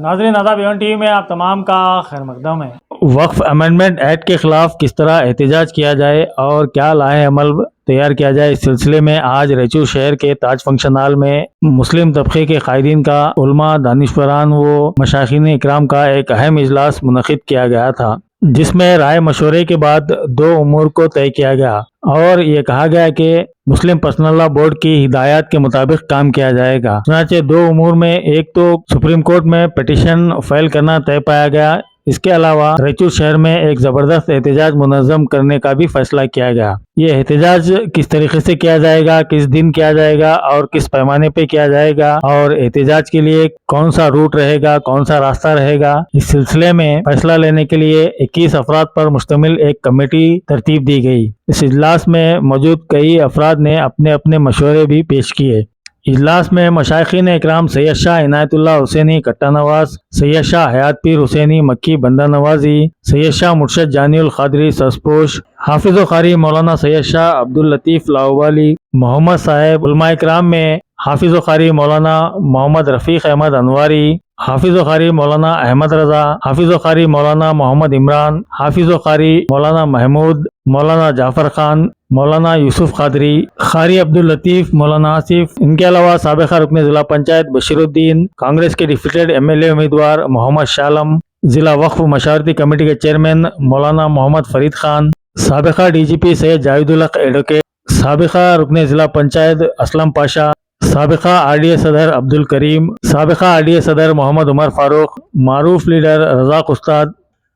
नाज़रीन आदाब, Avon TV में आप तमाम का खैर मकदम है। वक्फ अमेंडमेंट एक्ट के खिलाफ किस तरह एहतजाज किया जाए और क्या लाए अमल तैयार किया जाए, इस सिलसिले में आज रैचूर शहर के ताज फंक्शन हॉल में मुस्लिम तबके के कायदीन का, उलमा, दानिशवरान व मशाइखीन इकराम का एक अहम इजलास मुनक़िद किया गया था, जिसमें राय मशवरे के बाद दो उमूर को तय किया गया और ये कहा गया कि मुस्लिम पर्सनल लॉ बोर्ड की हिदायत के मुताबिक काम किया जाएगा। चुनांचे दो उमूर में एक तो सुप्रीम कोर्ट में पिटीशन फाइल करना तय पाया गया। इसके अलावा रैचूर शहर में एक ज़बरदस्त एहतजाज मुनज़्ज़म करने का भी फैसला किया गया। ये एहतजाज किस तरीके से किया जाएगा, किस दिन किया जाएगा और किस पैमाने पे किया जाएगा और एहतजाज के लिए कौन सा रूट रहेगा, कौन सा रास्ता रहेगा, इस सिलसिले में फैसला लेने के लिए 21 अफराद पर मुश्तमिल एक कमेटी तरतीब दी गई। इस इजलास में मौजूद कई अफराद ने अपने अपने मशवरे भी पेश किए। इजलास में मशाइखीन इकराम सैयद शाह इनायतुल्लाह हुसैनी कट्टा नवाज, सैयद शाह हयात पीर हुसैनी मक्की बंदा नवाजी, सैयद शाह मुर्शद जानिउल खादरी ससपोश, हाफिज़ कारी मौलाना सैयद शाह अब्दुल लतीफ़ लाहौवाली, मोहम्मद साहेब, उलमा इकराम में हाफिज़ कारी मौलाना मोहम्मद रफ़ीक अहमद अनवारी, हाफिज़ कारी मौलाना अहमद रज़ा, हाफिज़ कारी मौलाना मोहम्मद इमरान, हाफिज़ कारी मौलाना महमूद, मौलाना जाफ़र खान, मौलाना यूसुफ कादरी, कारी अब्दुल लतीफ़, मौलाना आसिफ। इनके अलावा साबिक़ा रुकन ज़िला पंचायत बशीरुद्दीन, कांग्रेस के डिप्यूटेड MLA उम्मीदवार मोहम्मद शालम, ज़िला वक्फ मशावरती कमेटी के चेयरमैन मौलाना मोहम्मद फरीद खान, साबिक़ा DGP सैयद जावेदुल हक एडवोकेट, साबिक़ा रुकन ज़िला पंचायत असलम पाशा, साबिक़ा RDA सदर अब्दुल करीम, साबिक़ा RDA सदर मोहम्मद उमर फारूक, मारूफ लीडर रज़ाक उस्ताद,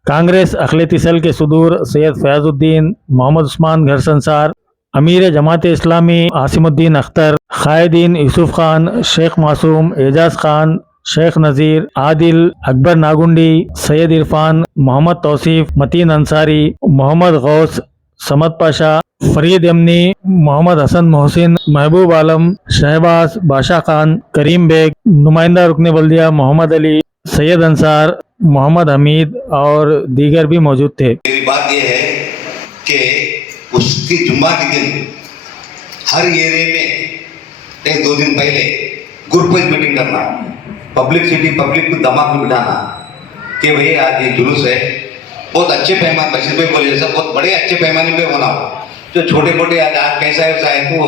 कांग्रेस अखिलती सेल के सदूर सैयद फयाजुद्दीन, मोहम्मद उस्मान घर संसार, अमीर जमात इस्लामी आसिमुद्दीन अख्तर, कायदीन यूसुफ खान, शेख मासूम, एजाज खान, शेख नज़ीर, आदिल, अकबर नागुंडी, सैयद इरफान, मोहम्मद तौसीफ, मतीन अंसारी, मोहम्मद गौस, समद पाशा, फरीद यमनी, मोहम्मद हसन मोहसिन, महबूब आलम, शहबाज, बादशाह खान, करीम बेग, नुमाइंदा रुकन बल्दिया मोहम्मद अली, सैयद अंसार, मोहम्मद हमीद और दीगर भी मौजूद थे। मेरी बात यह है कि उसकी जुम्मा के दिन हर एरिया में 1-2 दिन पहले ग्रुप वाइज मीटिंग करना, पब्लिक को दिमाग में बिठाना कि भाई आज ये जुलूस है, बहुत अच्छे पैमाने, बशीर भाई बोले जैसा बहुत बड़े अच्छे पैमाने पे होना हो, जो छोटे मोटे आज कैसा वैसा है तो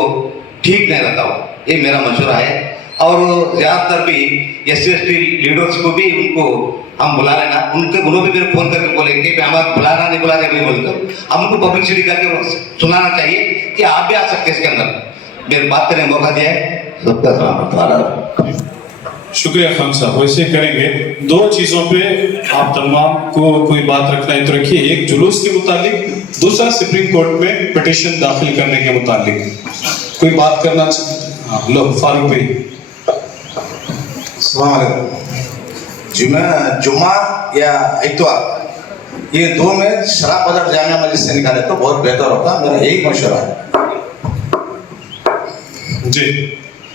ठीक नहीं रहता हो। ये मेरा मशवरा है। और ज़्यादातर भी SC/ST लीडर्स को भी उनको हम बुला लेना, उन्होंने भी फ़ोन करके बोले कि हमारा बुलाना नहीं बुला रहे बोलते, हम उनको पब्लिसिटी करके सुनाना चाहिए कि आप भी आ सकते हैं इसके अंदर। मेरी बात करने मौका दिया है, सबका सलाम। शुक्रिया खान साहब। वैसे करेंगे 2 चीज़ों पे आप तमाम को कोई बात रखना है तो रखिए, एक जुलूस के मुतालिक, दूसरा सुप्रीम कोर्ट में पिटीशन दाखिल करने के मुतालिक कोई बात करना। हाँ लो फारूक भाई। जुम्मा या इतवार, ये 2 में शराब बाजार जामिया मस्जिद से निकाले तो बहुत बेहतर होता, मेरा यही मशवरा है जी।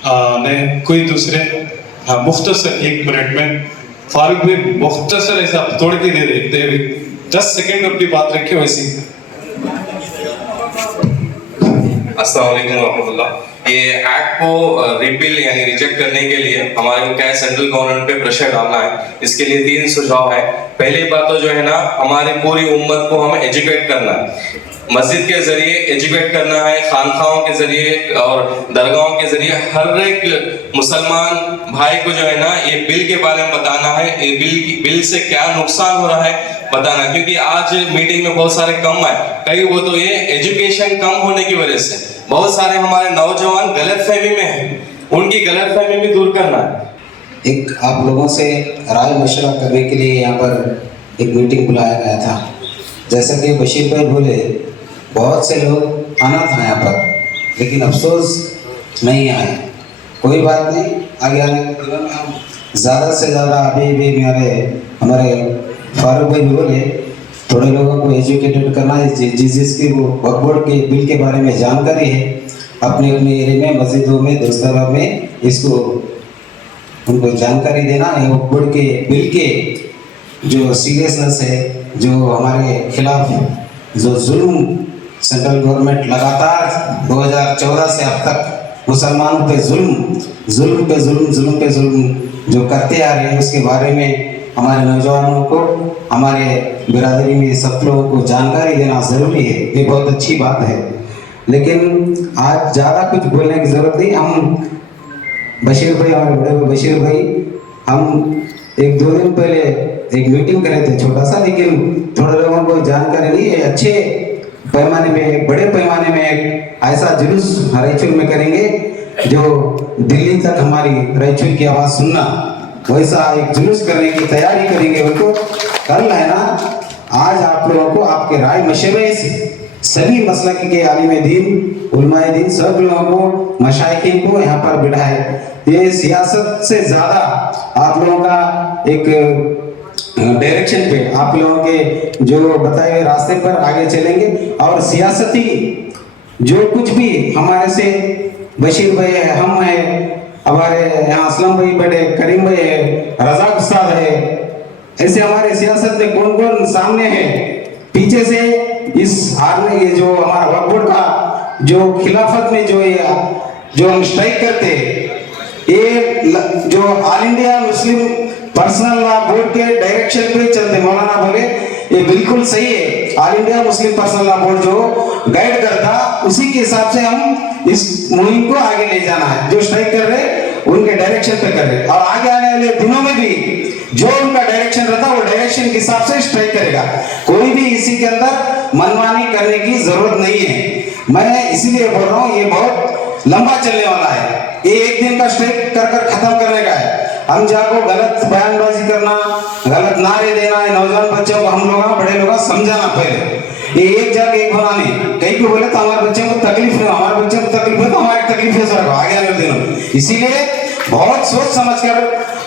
नहीं कोई दूसरे? हाँ मुख्तसर 1 मिनट में फारूक भाई, मुख्तसर ऐसा तोड़ के दे 10 सेकंड में अपनी बात रखिए वैसी। अस्सलाम वालेकुम रहमतुल्लाह। ये एक्ट को रिपील यानी रिजेक्ट करने के लिए हमारे को क्या है, सेंट्रल गवर्नमेंट पे प्रेशर डालना है। इसके लिए 3 सुझाव है। पहली बात तो जो है ना, हमारी पूरी उम्मत को हमें एजुकेट करना है, मस्जिद के जरिए एजुकेट करना है, खानखाओं के जरिए और दरगाहों के जरिए हर एक मुसलमान भाई को जो है ना ये बिल के बारे में बताना है, ये बिल से क्या नुकसान हो रहा है बताना। क्योंकि आज मीटिंग में बहुत सारे कम आए, कई वो तो ये एजुकेशन कम होने की वजह से बहुत सारे हमारे नौजवान गलतफहमी में हैं, उनकी गलतफहमी भी दूर करना है। एक आप लोगों से राय मशवरा करने के लिए यहाँ पर एक मीटिंग बुलाया गया था। जैसा कि बशीर भाई बोले, बहुत से लोग आना था यहाँ पर, लेकिन अफसोस नहीं आए। कोई बात नहीं, आगे आने के बाद हम ज़्यादा से ज़्यादा अभी हमारे फारूक भाई भी बोले, थोड़े लोगों को एजुकेटेड करना है, जिसकी वो वक्फ बोर्ड के बिल के बारे में जानकारी है, अपने अपने एरिया में, मस्जिदों में, दोस्तों में इसको उनको जानकारी देना है। वक्फ बोर्ड के बिल के जो सीरियसनेस है, जो हमारे खिलाफ जो जुल्म सेंट्रल गवर्नमेंट लगातार 2014 से अब तक मुसलमानों पे जुल्म जो करते आ रहे हैं उसके बारे में हमारे नौजवानों को, हमारे बिरादरी में सब लोगों को जानकारी देना ज़रूरी है। ये बहुत अच्छी बात है, लेकिन आज ज़्यादा कुछ बोलने की ज़रूरत नहीं। हम बशीर भाई, हमारे बड़े भाई बशीर भाई, हम एक दो दिन पहले एक मीटिंग करे थे छोटा सा, लेकिन थोड़े लोगों को जानकारी नहीं है। अच्छे पैमाने में, एक बड़े पैमाने में एक ऐसा जुलूस रायचूर में करेंगे जो दिल्ली तक हमारी रायचूर की आवाज़ सुनना, वैसा एक जुलूस करने की तैयारी करेंगे। उनको कल है ना, आज आप लोगों को आपके राय मशवरे से सभी मसलक के आलिम दीन, उलमाए दीन, सब लोगों को, मशाइखीन को यहाँ पर बिठाए। ये सियासत से ज़्यादा आप लोगों का एक डायरेक्शन पे, आप लोगों के जो बताए हुए रास्ते पर आगे चलेंगे। और सियासती जो कुछ भी हमारे से बशीर भाई है, हम हैं, हमारे यहाँ असलम भाई बैठे, करीम भाई है, रज़ाक उस्ताद है, ऐसे हमारे सियासत में कौन कौन सामने है, पीछे से इस आर्मी, ये जो हमारा वक्फ बोर्ड का जो खिलाफत में जो हम स्ट्राइक करते हैं, ये जो all India Muslim personal law board के डायरेक्शन पे चलते, मौलाना बोले ये बिल्कुल सही है। All India Muslim personal law board जो गाइड करता, उसी के हिसाब से हम इस मुहिम को आगे ले जाना है। जो स्ट्राइक कर रहे उनके डायरेक्शन पे कर रहे, और आगे आने वाले दिनों में भी जो उनका डायरेक्शन रहता वो डायरेक्शन के हिसाब से स्ट्राइक करेगा। कोई भी इसी के अंदर मनमानी करने की जरूरत नहीं है। मैं इसीलिए बोल रहा हूँ, ये बहुत लंबा चलने वाला है। ये एक दिन का स्ट्राइक कर कर खत्म करने का है। हम जाको गलत बयानबाजी करना, गलत नारे देना है, नौजवान बच्चों को हम लोग बड़े लोग समझाना पहले। ये एक जगह एक होना नहीं। कहीं को बोले तो हमारे बच्चों को तकलीफ नहीं, हमारे बच्चों को तकलीफ है तो हमारी तकलीफ है सर आगे आने दिनों। इसीलिए बहुत सोच समझ कर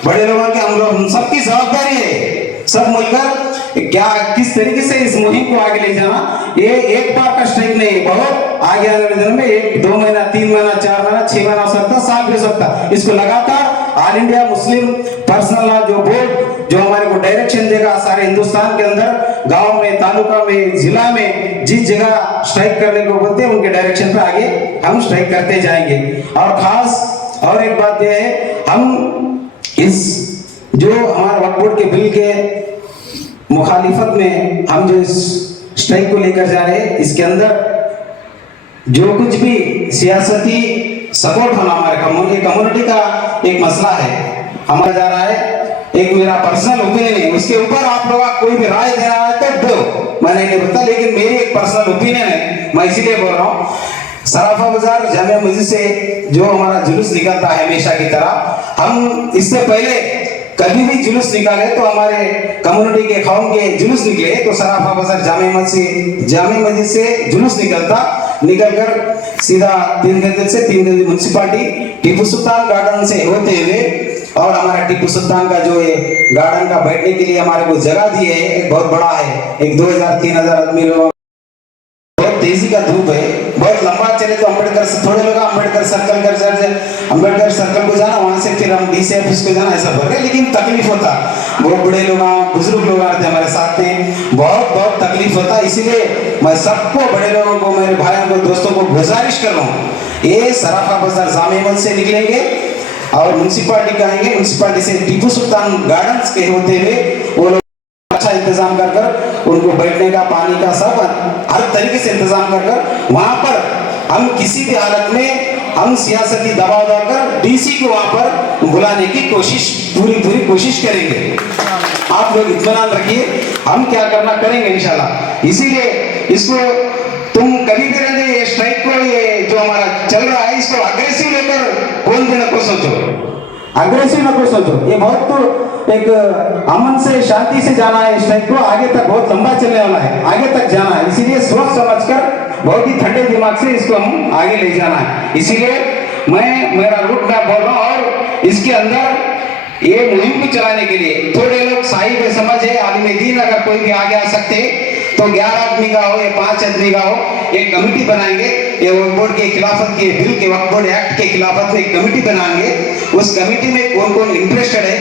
बड़े लोगों के हम सबकी जवाबदारी है, सब मिलकर क्या किस तरीके से इस मुहिम को आगे ले जाना। ये एक बार का स्ट्राइक नहीं, बहुत आगे आने वाले दिनों में 1, 2 महीना, 3 महीना, 4 महीना, 6 महीना हो सकता, साल भी हो सकता। इसको लगातार all India Muslim personal law जो बोर्ड जो हमारे को डायरेक्शन देगा, सारे हिंदुस्तान के अंदर गांव में, तालुका में, जिला में जिस जगह स्ट्राइक करने को बोलते हैं उनके डायरेक्शन पे आगे हम स्ट्राइक करते जाएंगे। और खास और एक बात यह है, हम इस जो हमारे वक्फ बोर्ड के बिल के मुखालिफत में हम जो इस स्ट्राइक को लेकर जा रहे हैं, इसके अंदर जो कुछ भी सियासती सपोर्ट होना हमारे कम्युनिटी का एक मसला है, हमारा जा रहा है। एक मेरा पर्सनल ओपिनियन है, उसके ऊपर आप लोग कोई भी राय देना है तो दो, मैंने नहीं बता, लेकिन मेरी एक पर्सनल ओपिनियन है, मैं इसीलिए बोल रहा हूँ। सराफा बाजार जामिया मस्जिद से जो हमारा जुलूस निकलता है हमेशा की तरह, हम इससे पहले कभी भी जुलूस निकाले तो हमारे कम्युनिटी के कौम के जुलूस निकले तो सराफा बाजार जामिया मस्जिद से जुलूस निकलकर सीधा 3 गंज म्युनिसिपालिटी टीपू सुल्तान गार्डन से होते हुए, और हमारा टीपू सुल्तान का जो ये गार्डन का बैठने के लिए हमारे को जगह दी है, बहुत बड़ा है, एक 2000-3000 आदमी लोग, बहुत तेजी का धूप है, बहुत लंबा चले तो अम्बेडकर से थोड़े लोग अम्बेडकर सर्कल को जाना, वहां से फिर हम डीसी ऑफिस को जाना, ऐसा भर गए, लेकिन तकलीफ होता। बहुत बड़े लोग, बुजुर्ग लोग आते हमारे साथ में, बहुत तकलीफ होता। इसीलिए मैं सबको, बड़े लोगों को, मेरे भाइयों को, दोस्तों को गुजारिश कर रहा हूँ, ये सराफा बाजार जामिया मस्जिद से निकलेंगे और म्युनिसिपालिटी का आएंगे, म्युनिसिपालिटी से टीपू सुल्तान गार्डन्स के होते हुए वो लोग अच्छा इंतजाम कर उनको बैठने का, पानी का, सब हर तरीके से इंतजाम कर वहां पर हम किसी भी हालत में हम सियासती दबाव डालकर डीसी को वहां पर बुलाने की कोशिश, पूरी कोशिश करेंगे। आप लोग इत्मीनान रखिए, हम क्या करना करेंगे इंशाल्लाह। इसीलिए इसको तुम कभी भी रहने, ये स्ट्राइक को, ये जो हमारा चल रहा है, इसको अग्रेसिव लेकर कौन भी न को सोचो, अग्रेसिव न को सोचो। ये बहुत तो एक अमन से, शांति से जाना है स्ट्राइक को, आगे तक बहुत लंबा चलने वाला है, आगे तक जाना है। इसीलिए सोच समझकर बहुत ही ठंडे दिमाग से इसको हम आगे ले जाना है। इसीलिए मैं मेरा रूट मैप बोल रहा हूँ, और इसके अंदर ये मुहिम को चलाने के लिए थोड़े लोग साहिब समझ है, आलिम दीन अगर कोई भी आगे आ सकते तो 11 आदमी का हो या 5 आदमी का हो, एक कमेटी बनाएंगे। ये वक्फ बोर्ड के खिलाफत के बिल के, वक्फ बोर्ड एक्ट के खिलाफत में एक कमेटी बनाएंगे। उस कमेटी में कौन कौन इंटरेस्टेड है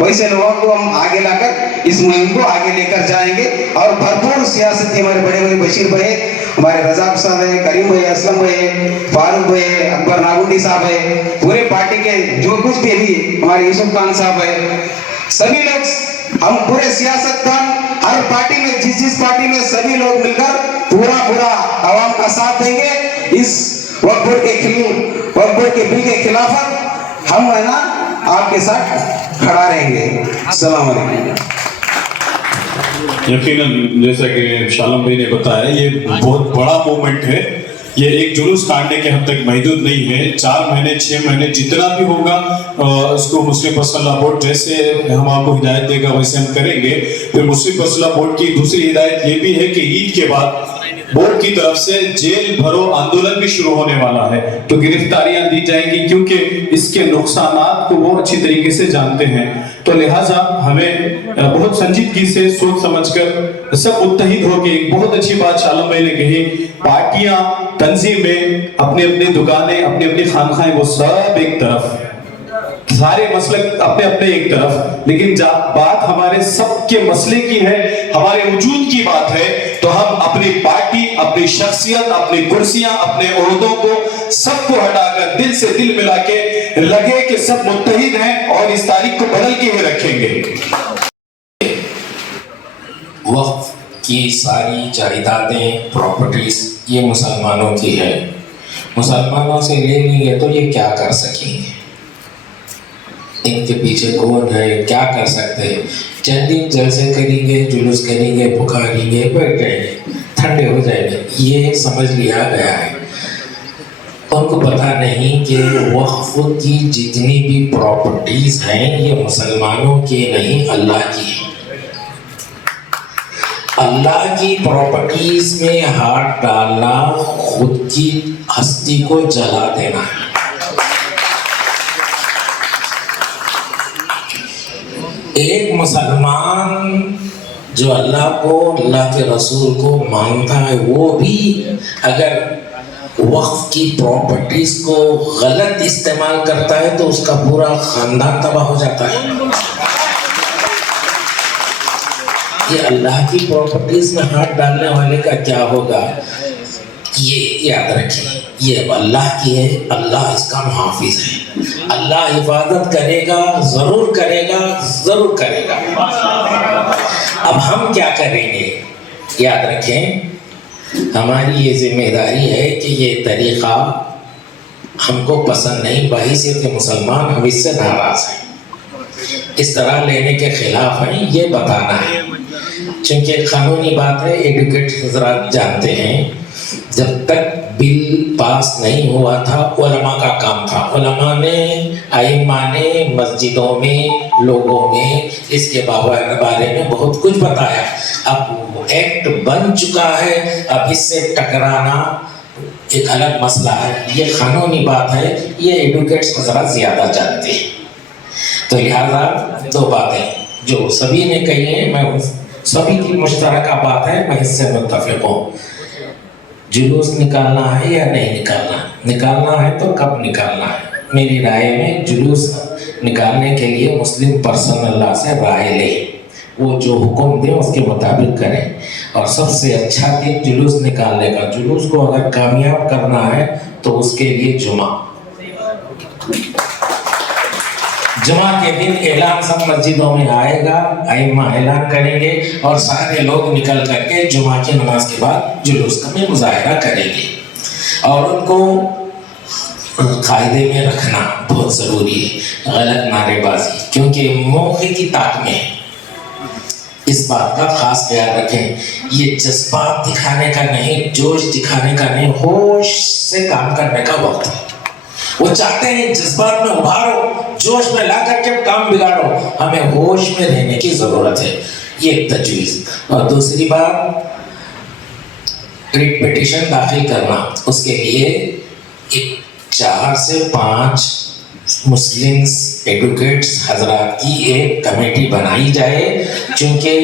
वैसे लोगों को हम आगे लाकर इस मुहिम को आगे लेकर जाएंगे और भरपूर सियासत हमारे बड़े बड़े बशीर भाई, हमारे रजाक साहब है, करीम भाई, असलम भाई है, फारूक भाई है, अकबर नागुंडी साहब है, पूरे पार्टी के जो कुछ भी हमारे यूसुफ खान साहब है, सभी लोग हम पूरे सियासतदान हर पार्टी में जिस पार्टी में सभी लोग मिलकर पूरा आवाम का साथ देंगे। इस वक्फ बोर्ड के बिल के खिलाफ हम है ना आपके साथ खड़ा रहेंगे। अस्सलाम वालेकुम। यकीनन जैसा कि शालम भाई ने बताया, ये बहुत बड़ा मूवमेंट है। ये एक जुलूस काटने के हद तक महदूद नहीं है। 4 महीने 6 महीने जितना भी होगा उसको मुस्लिम पर्सनल लॉ बोर्ड जैसे हम आपको हिदायत देगा वैसे हम करेंगे। फिर मुस्लिम पर्सनल लॉ बोर्ड की दूसरी हिदायत ये भी है कि ईद के बाद बोर्ड की तरफ से जेल भरो आंदोलन भी शुरू होने वाला है, तो गिरफ्तारियां दी जाएंगी क्योंकि इसके नुकसानात को वो अच्छी तरीके से जानते हैं। तो लिहाजा हमें बहुत संजीदगी से सोच समझकर सब मुत्तहिद होकर, एक बहुत अच्छी बात शालम भाई ने कही, पार्टियां तंजीमें अपनी अपनी दुकानें अपनी अपनी खानखाएं वो सब एक तरफ, सारे मसले अपने अपने एक तरफ, लेकिन जब बात हमारे सबके मसले की है, हमारे वजूद की बात है, तो हम अपनी पार्टी, अपनी शख्सियत, अपनी कुर्सियां, अपने ओहदों को सबको हटाकर दिल से दिल मिला के लगे कि सब मुत्तहिद हैं और इस तारीख को बदल के ही रखेंगे। वक्फ की सारी जायदादें, प्रॉपर्टीज ये मुसलमानों की है। मुसलमानों से ले लेंगे तो ये क्या कर सकेंगे? इनके पीछे कौन है, क्या कर सकते हैं? चंद दिन जलसे करेंगे, जुलूस करेंगे, पुकारेंगे, बैठ जाएंगे, ठंडे हो जाएंगे, ये समझ लिया गया है। उनको पता नहीं कि वक्फ की जितनी भी प्रॉपर्टीज हैं ये मुसलमानों की नहीं, अल्लाह की है। अल्लाह की प्रॉपर्टीज में हाथ डालना खुद की हस्ती को जला देना है। एक मुसलमान जो अल्लाह को, अल्लाह के रसूल को मानता है, वो भी अगर वक्फ की प्रॉपर्टीज को गलत इस्तेमाल करता है तो उसका पूरा खानदान तबाह हो जाता है। ये अल्लाह की प्रॉपर्टीज में हाथ डालने वाले का क्या होगा, ये याद रखिए। ये अल्लाह की है, अल्लाह इसका मुहाफिज है, अल्लाह हिफाजत करेगा, जरूर करेगा, जरूर करेगा। अब हम क्या करेंगे, याद रखें, हमारी ये जिम्मेदारी है कि ये तरीक़ा हमको पसंद नहीं, बहैसियत मुसलमान हम इससे नाराज़ हैं, इस तरह लेने के खिलाफ हैं, ये बताना है। क्योंकि कानूनी बात है, एडुकेट हज़रात जानते हैं, जब तक बिल पास नहीं हुआ था उलमा का काम था। उलमा ने, आइम्मा ने मस्जिदों में, लोगों में इसके बारे में बहुत कुछ बताया। अब एक्ट बन चुका है, अब इससे टकराना एक अलग मसला है, ये कानूनी बात है, ये एडुकेट्स हज़रात ज़्यादा जानते हैं। तो लिहाजा 2 बातें जो सभी ने कही हैं, मैं सभी की मुश्तरका बात है, मैं इससे मुत्तफ़िक़ हूँ। जुलूस निकालना है या नहीं निकालना, निकालना है तो कब निकालना है? मेरी राय में जुलूस निकालने के लिए मुस्लिम पर्सनल लॉ से राय ले, वो जो हुक्म दे उसके मुताबिक करें। और सबसे अच्छा दिन जुलूस निकालने का, जुलूस को अगर कामयाब करना है तो उसके लिए जुमा के दिन ऐलान सब मस्जिदों में आएगा, आइम्मा ऐलान करेंगे और सारे लोग निकल करके जुमा की नमाज के बाद जुलूस का में मुजाहिरा करेंगे। और उनको कायदे में रखना बहुत ज़रूरी है, गलत नारेबाजी, क्योंकि मौके की ताक में इस बात का खास ख्याल रखें। ये जज्बात दिखाने का नहीं, जोश दिखाने का नहीं, होश से काम करने का वक्त है। वो चाहते हैं जज्बात में उभारो, जोश में ला करके काम बिगाड़ो, हमें होश में रहने की जरूरत है, ये एक तजवीज़। और दूसरी बात, रिट पिटीशन दाखिल करना, उसके लिए 4 से 5 मुस्लिम्स एडवोकेट्स हजरात की एक कमेटी बनाई जाए, क्योंकि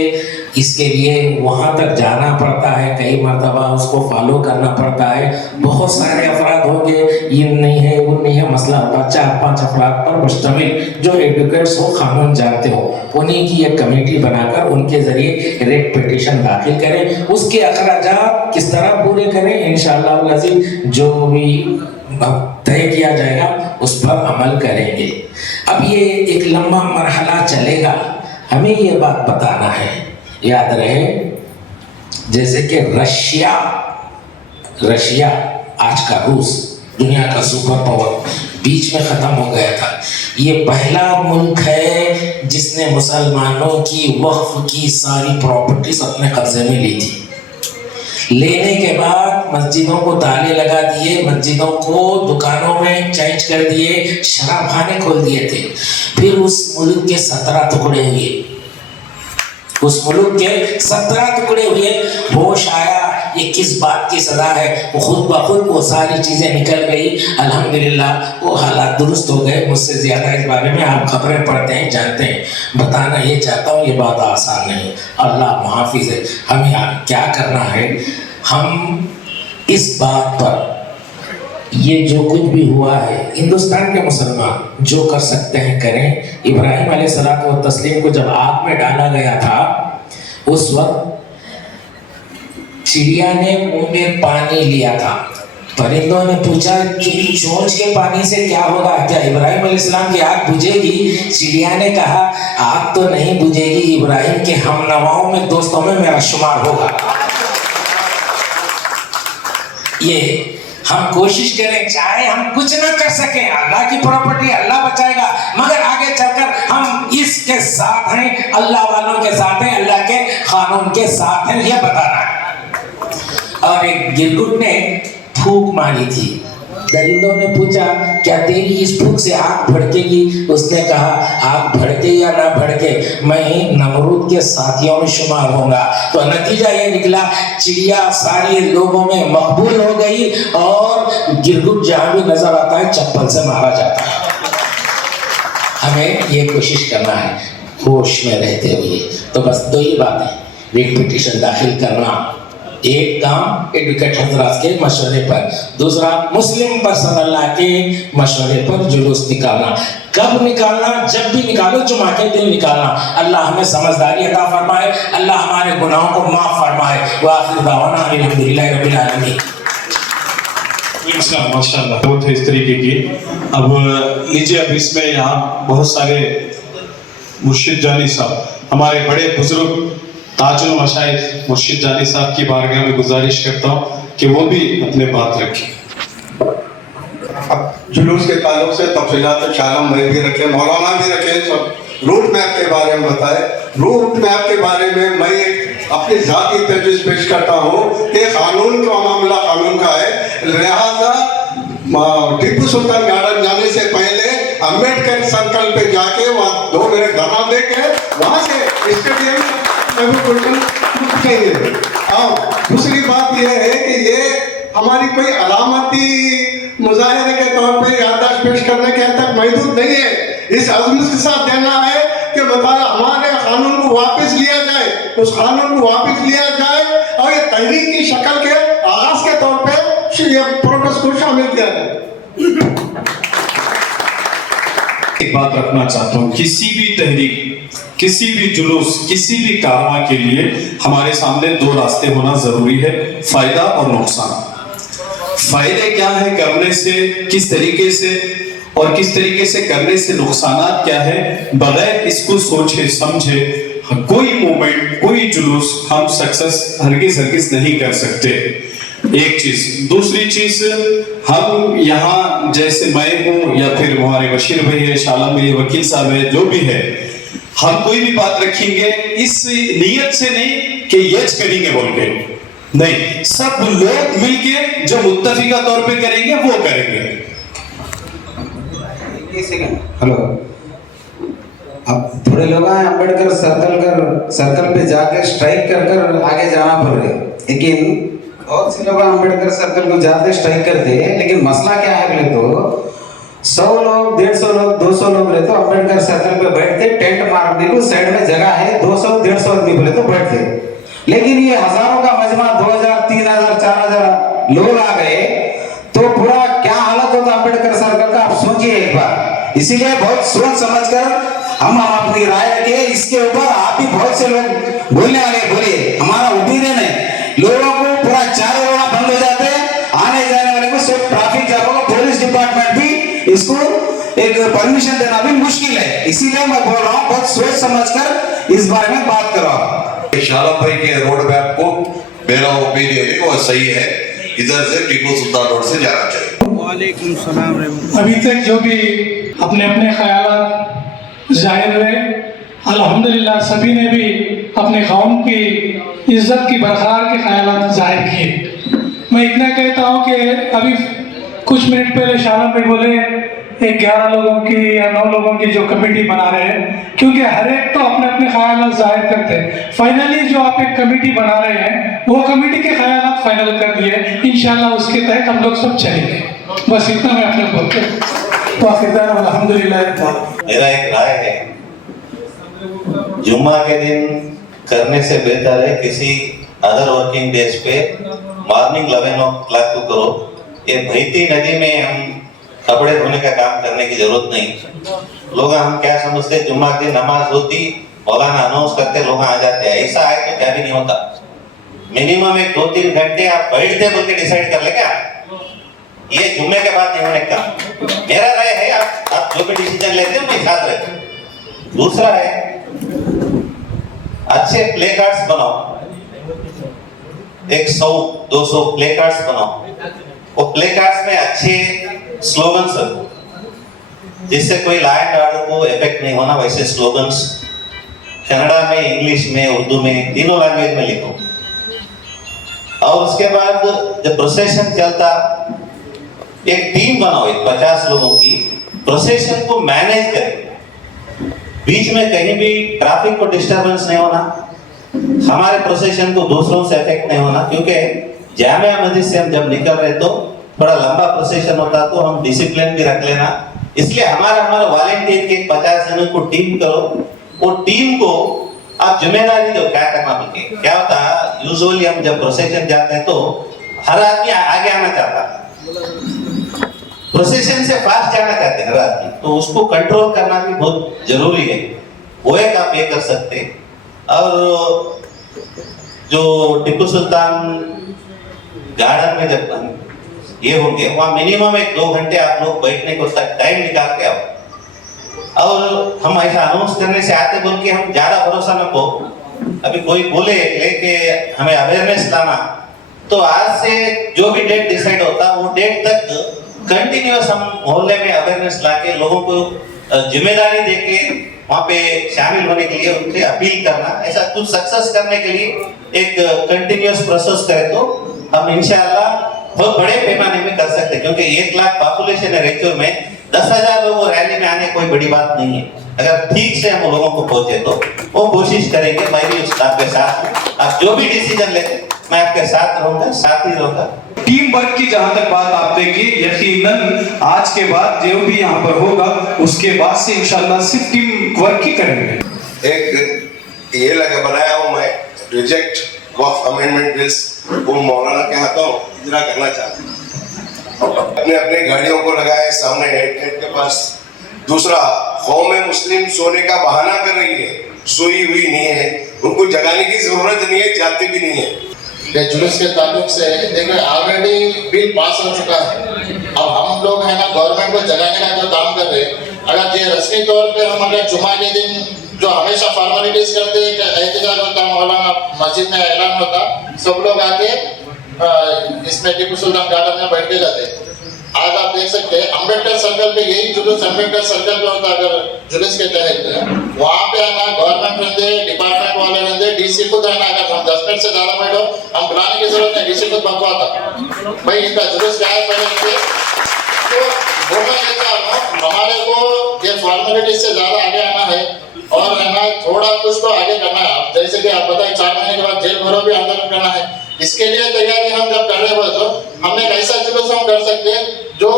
इसके लिए वहाँ तक जाना पड़ता है, कई मरतबा उसको फॉलो करना पड़ता है, बहुत सारे अफराद होंगे, ये नहीं है वो नहीं है, मसला होता 4-5 अफराद पर मुश्तमिल जो एडवोकेट्स हो, कानून जानते हो, उन्हीं की एक कमेटी बनाकर उनके ज़रिए रेट पिटीशन दाखिल करें, उसके अखराजात किस तरह पूरे करें, इंशाअल्लाह अज़ीज़ जो भी तय किया जाएगा उस पर अमल करेंगे। अब ये एक लंबा मरहला चलेगा, हमें ये बात बताना है, याद रहे, जैसे कि रशिया आज का रूस दुनिया का सुपर पावर बीच में ख़त्म हो गया था। ये पहला मुल्क है जिसने मुसलमानों की वक्फ की सारी प्रॉपर्टीज अपने कब्जे में ली थी। लेने के बाद मस्जिदों को ताले लगा दिए, मस्जिदों को दुकानों में चेंज कर दिए, शराब खाने खोल दिए थे। फिर उस मुल्क के 17 टुकड़े हुए, उस मुल्क के 17 टुकड़े हुए। होश आया ये किस बात की सजा है, वो खुद ब खुद वो सारी चीज़ें निकल गई। अल्हम्दुलिल्लाह वो हालात दुरुस्त हो गए। मुझसे ज़्यादा इस बारे में आप खबरें पढ़ते हैं, जानते हैं। बताना ये चाहता हूँ, ये बात आसान नहीं, अल्लाह मुहाफिज है। हमें क्या करना है, हम इस बात पर, ये जो कुछ भी हुआ है, हिंदुस्तान के मुसलमान जो कर सकते हैं करें। इब्राहिम अलैहिस्सलातु व तस्लीम को जब आग में डाला गया था, उस वक्त चिड़िया ने मुंह में पानी लिया था। परिंदों ने पूछा चोंच के पानी से क्या होगा, क्या इब्राहिम अलैहिस्सलाम की आग बुझेगी? चिड़िया ने कहा आग तो नहीं बुझेगी, इब्राहिम के हमनवाओं में, दोस्तों में मेरा शुमार होगा। ये हम कोशिश करें, चाहे हम कुछ ना कर सकें, अल्लाह की प्रॉपर्टी अल्लाह बचाएगा, मगर आगे चलकर हम इसके साथ हैं, अल्लाह वालों के साथ हैं, अल्लाह के कानून के साथ हैं, यह बताना है। और एक गिरगुट ने फूंक मारी थी, दरिंदों ने पूछा क्या तेरी इस फूंक से आग भड़केगी? उसने कहा आग भड़के या ना भड़के, मैं नमरूद के साथियों में शुमार होऊंगा। तो नतीजा ये निकला, चिड़िया सारे लोगों में मकबूल हो गई और गिरगुट जहां भी नजर आता है चप्पल से मारा जाता है। हमें ये कोशिश करना है होश में रहते हुए। तो बस 2 ही बातें, रिट पिटीशन दाखिल करना, एक काम एडवोकेट हजरात के मशवरे पर, दूसरा मुस्लिम पर्सनल्लाह के मशवरे पर जुलूस निकालना। कब निकालना? जब भी निकालो, जुमा के दिन निकालना। अल्लाह हमें समझदारी अता फरमाए, अल्लाह हमारे गुनाहों को माफ फरमाए। व आखिर दावाना अल्हम्दुलिल्लाहि रब्बिल आलमीन। माशाल्लाह बहुत है इस तरीके की। अब लीजिए, अब इसमें यहाँ बहुत सारे मुर्शिद जानी साहब, हमारे बड़े बुजुर्ग ताजुल मशाइख मुर्शिद जानी साहब की बारगाह में गुजारिश करता हूँ कि वो भी अपने बात रखें। अब जुलूस के ताल्लुक से तफसीलात शालम भाई भी रखे, मौलाना भी रखे, सब रूट मैप के बारे में बताए। रूट मैप के बारे में मैं एक अपनी ज़ाती तजवीज़ पेश करता हूँ कि कानून का मामला कानून का है, लिहाजा टीपू सुल्तान गार्डन जाने से पहले अम्बेडकर सर्कल पे जाके वहाँ 2 मिनट धरना दे के वहाँ से स्टेडियम चाहिए। और दूसरी बात यह है कि ये हमारी कोई अलामती मुजाहरे के तौर पे याददाश्त पेश करने के हद तक महदूद नहीं है। इस अज़्म के साथ देना है कि बताया हमारे कानून को वापस लिया जाए, उस कानून को वापस लिया जाए और ये तहरीक की शक्ल के आगाज के तौर पे ये प्रोटेस्ट को शामिल किया जाए। एक बात रखना चाहता हूँ, किसी भी तहरीक, किसी भी जुलूस, किसी भी कारवां के लिए हमारे सामने 2 रास्ते होना जरूरी है, फायदा और नुकसान। फायदे क्या है करने से, किस तरीके से और किस तरीके से करने से नुकसानात क्या है, बगैर इसको सोचे समझे कोई मूवमेंट, कोई जुलूस हम सक्सेस हरगिज नहीं कर सकते। एक चीज। दूसरी चीज, हम यहाँ जैसे मैं हूँ या फिर हमारे बशीर भाई है, शालम भाई, वकील साहब है, जो भी है, हम कोई भी बात रखेंगे इस नीयत से नहीं कि यज करेंगे बोल के, नहीं, सब लोग मिलके जो मुत्तफिका तौर पे करेंगे वो करेंगे। हेलो, अब थोड़े लोग हैं अम्बेडकर सर्कल पे जाकर स्ट्राइक कर आगे जाना पड़ रहे, लेकिन बहुत से लोग अम्बेडकर सर्कल को जाते स्ट्राइक करते हैं। लेकिन मसला क्या है बोले तो 100 लोग, 150 लोग, 200 लोग रहे तो अम्बेडकर सर्कल पे बैठते, टेंट मारने को साइड में जगह है, 200, 150 आदमी बोले तो बैठते। लेकिन ये हजारों का मजमा 2000, 3000, 4000 लोग आ गए तो पूरा क्या हालत होता अम्बेडकर सर्कल का, आप सोचिए एक बार। इसीलिए बहुत सोच समझकर हम अपनी राय रखिए। इसके ऊपर आप भी बहुत से लोग बोलने वाले बोलिए, हमारा ओपिनियन है। लोगों को पूरा चारों ओर बंद हो जाते हैं, आने जाने वाले को सिर्फ ट्रैफिक जाम होगा, पुलिस डिपार्टमेंट भी इसको एक परमिशन देना भी मुश्किल है। इसीलिए मैं बोल रहा हूँ बहुत सोच समझकर इस बारे में बात करो। शालम भाई के रोड मैप को मेरा ओपिनियन है वो सही है, इधर से टीपू सुल्तान रोड से जाना चाहिए। अभी तक जो भी अपने अपने ख्यालात जाहिर हुए, अल्हम्दुलिल्लाह सभी ने भी अपने कौम की इज्जत की बरकरार के ख्यालात जाहिर किए। मैं इतना कहता हूँ कि अभी कुछ मिनट पहले शाला पे बोले 11 लोगों की या 9 लोगों की जो कमेटी बना रहे हैं, क्योंकि हर एक तो अपने अपने ख्यालात जाहिर करते हैं। फाइनली जो आप एक कमेटी बना रहे हैं वो कमेटी के ख्यालात फाइनल कर दिए, इंशाल्लाह उसके तहत हम लोग सब चलेंगे। बस इतना मैं अपने बोलते तो अल्हम्दुलिल्लाह। मेरा एक राय है, जुम्मा के दिन करने से बेहतर है किसी अदर वर्किंग डेज पे मॉर्निंग 11 o'clock को करो। ये बहती नदी में हम कपड़े धोने का काम करने की जरूरत नहीं। लोग हम क्या समझते, जुम्मा की नमाज होती, मौलाना अनाउंस करते, लोग आ जाते हैं। ऐसा है तो क्या भी नहीं होता। मिनिमम एक 2-3 घंटे आप बैठते बोल के डिसाइड कर ले क्या, ये जुम्मे के बाद नहीं होने का। मेरा राय है आप जो भी डिसीजन लेते हो मैं साथ रहते हो। दूसरा है अच्छे प्ले कार्ड्स बनाओ, 100-200 प्ले कार्ड्स बनाओ। वो प्ले कार्ड्स में अच्छे स्लोगन्स रखो, जिससे कोई लॉ एंड ऑर्डर को इफेक्ट नहीं होना। वैसे स्लोगन्स कन्नड़ा में, इंग्लिश में, उर्दू में, तीनों लैंग्वेज में लिखो। और उसके बाद जब प्रोसेशन चलता एक टीम बनाओ, 50 लोगों की, प्रोसेशन को मैनेज करें। बीच में कहीं भी ट्रैफिक को डिस्टरबेंस नहीं होना, हमारे प्रोसेशन को दूसरों से इफेक्ट नहीं होना। क्योंकि जामिया मस्जिद से हम जब निकल रहे तो थोड़ा लंबा प्रोसेशन होता, तो हम डिसिप्लिन भी रख लेना। इसलिए हमारा वॉलेंटियर के 50 जनों को टीम करो। वो टीम को आप जिम्मेदारी दो क्या करना बोलते। क्या होता है, यूजुअली हम जब प्रोसेशन जाते हैं तो हर आदमी आगे आना चाहता है, प्रोसेशन से फास्ट जाना चाहते हैं हर आदमी, तो उसको कंट्रोल करना भी बहुत जरूरी है। वो एक आप ये कर सकते हैं। और जो टीपू सुल्तान गार्डन में जब ये होंगे वहाँ मिनिमम 1-2 घंटे आप लोग बैठने को टाइम निकाल के आओ। और हम ऐसा अनाउंस करने से आते बोल के हम ज्यादा भरोसा न को। अभी कोई बोले लेके हमें अवेयरनेस लाना, तो आज से जो भी डेट डिसाइड होता वो डेट तक कंटिन्यूअस हम मोहल्ले में अवेयरनेस लाके लोगों को जिम्मेदारी देके वहाँ पे शामिल होने के लिए उनसे अपील करना। ऐसा कुछ सक्सेस करने के लिए एक कंटिन्यूअस प्रोसेस करें तो हम इंशाअल्लाह बहुत बड़े पैमाने में कर सकते हैं। क्योंकि 1 लाख पॉपुलेशन है रायचूर में, 10,000 लोग रैली में आने कोई बड़ी बात नहीं है। अगर ठीक से हम लोगों को पहुंचे तो वो कोशिश करेंगे। मैं भी आपके साथ हूँ। आप जो भी डिसीजन लेते मैं आपके साथ रहूंगा, साथ ही रहूंगा। टीम वर्क की जहां तक बात आपने की, यकीनन आज के बाद जो भी यहाँ पर होगा उसके बाद से इंशाल्लाह सिर्फ टीम वर्क ही करेंगे। एक ये लगा बनाया हूँ मैं, रिजेक्ट वक्फ अमेंडमेंट बिल्स को मौलाना के हाथों इजरा करना चाहते हैं। अपने अपने गाड़ियों को लगाए सामने हेड के पास। दूसरा, कौम मुस्लिम सोने का बहाना कर रही है, सोई हुई नहीं है, उनको जगाने की जरूरत नहीं है, जाती भी नहीं है। जुलूस के ताल्लुक से देखिए ऑलरेडी बिल पास हो चुका है। अब हम लोग है ना गवर्नमेंट को जगाने का जो काम कर रहे हैं, अगर ये रस्मी तौर पे हम अगर जुमा के दिन जो हमेशा फॉर्मेलिटीज करते हैं, एहतजाज होता, मौलाना मस्जिद में ऐलान होता, सब लोग आके इसमें टीपू सुल्तान गार्डन में बैठ के जाते। आज आप देख सकते हैं अम्बेडकर सर्कल पे यही जुलूस अम्बेडकर सर्कल पे होता। अगर जुलूस के तहत वहाँ पे आना गवर्नमेंट रहते, डिपार्टमेंट वाले रहते, डीसी खुद रहना। अगर हम 10 मिनट से ज्यादा बैठो, हम बुलाने की जरूरत नहीं, डीसी खुद भगवाता भाई इनका जुलूस क्या है पहले। तो बोलना ये चाह रहा हूँ, हमारे को ये फॉर्मेलिटी से ज्यादा आगे आना है और है ना थोड़ा कुछ तो आगे करना है। जैसे कि आप बताएं 4 महीने के बाद जेल भरो भी आंदोलन करना है। इसके लिए तैयारी हम जब कर रहे हो तो हमने एक ऐसा जुलूस हम कर सकते हैं जो